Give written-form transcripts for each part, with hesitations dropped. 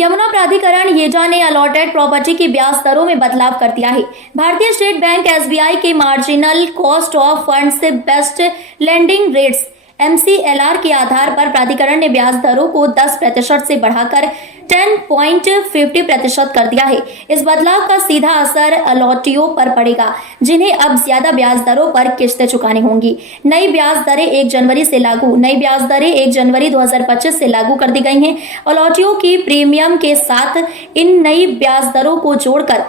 यमुना प्राधिकरण येजा ने allotted property की ब्याज दरों में बदलाव कर दिया है। भारतीय स्टेट बैंक एसबीआई के marginal cost of funds best lending rates MCLR के आधार पर प्राधिकरण ने ब्याज दरों को 10% से बढ़ाकर 10.50% कर दिया है। इस बदलाव का सीधा असर अलॉटियों पर पड़ेगा, जिन्हें अब ज्यादा ब्याज दरों पर किस्तें चुकानी होंगी। नई ब्याज दरें 1 जनवरी 2025 से लागू कर दी गई हैं। अलॉटियों की प्रीमियम के साथ इन नई ब्याज दरों को जोड़कर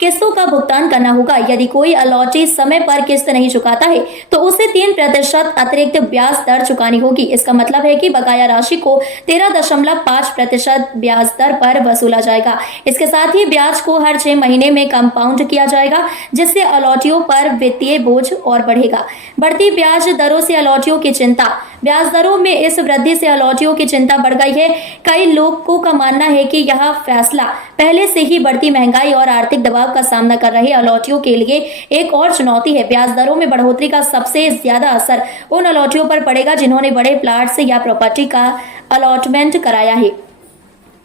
किस्तों का भुगतान करना होगा। यदि कोई अलॉटी समय पर किस्त नहीं चुकाता है तो उसे 3% अतिरिक्त ब्याज दर चुकानी होगी। इसका मतलब है कि बकाया राशि को 13.5% ब्याज दर पर वसूला जाएगा। इसके साथ ही ब्याज को हर 6 महीने में कंपाउंड किया जाएगा, जिससे अलॉटियों पर वित्तीय बोझ और बढ़ेगा। बढ़ती ब्याज दरों से अलॉटियों की चिंता। ब्याज दरों में इस वृद्धि से अलॉटियों की चिंता बढ़ गई है। कई लोगों का मानना है कि यह फैसला पहले से ही बढ़ती महंगाई और आर्थिक दबाव का सामना कर रहे अलॉटियों के लिए एक और चुनौती है। ब्याज दरों में बढ़ोतरी का सबसे ज्यादा असर उन अलॉटियों पर पड़ेगा जिन्होंने बड़े प्लाट्स या प्रॉपर्टी का अलॉटमेंट कराया है।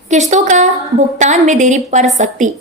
किस्तों का भुगतान में देरी पड़ सकती।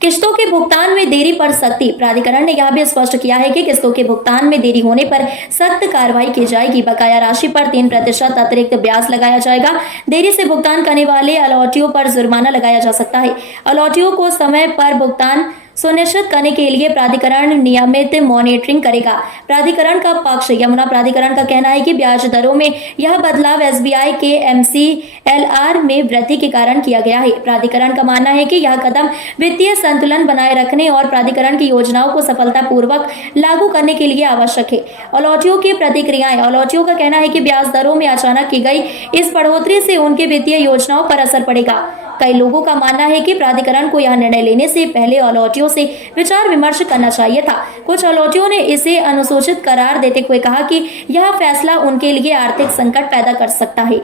किस्तों के भुगतान में देरी पड़ सकती। प्राधिकरण ने यह भी स्पष्ट किया है कि किस्तों के भुगतान में देरी होने पर सख्त कार्रवाई की जाएगी। बकाया राशि पर 3% अतिरिक्त ब्याज लगाया जाएगा। देरी से भुगतान करने वाले अलॉटियों पर जुर्माना लगाया जा सकता है। अलॉटियों को समय पर भुगतान सुनिश्चित करने के लिए प्राधिकरण नियमित मॉनिटरिंग करेगा। प्राधिकरण का पक्ष। यमुना प्राधिकरण का कहना है कि ब्याज दरों में यह बदलाव एसबीआई के MCLR में वृद्धि के कारण किया गया है। प्राधिकरण का मानना है कि यह कदम वित्तीय संतुलन बनाए रखने और प्राधिकरण की योजनाओं को सफलतापूर्वक लागू करने के लिए आवश्यक है। अलॉटियों की प्रतिक्रियाएं। अलॉटियों का कहना है कि ब्याज दरों में अचानक की गई इस बढ़ोतरी से उनके वित्तीय योजनाओं पर असर पड़ेगा। कई लोगों का मानना है कि प्राधिकरण को यह निर्णय लेने से पहले अलॉटियों से विचार विमर्श करना चाहिए था। कुछ अलॉटियों ने इसे अनुचित करार देते हुए कहा कि यह फैसला उनके लिए आर्थिक संकट पैदा कर सकता है।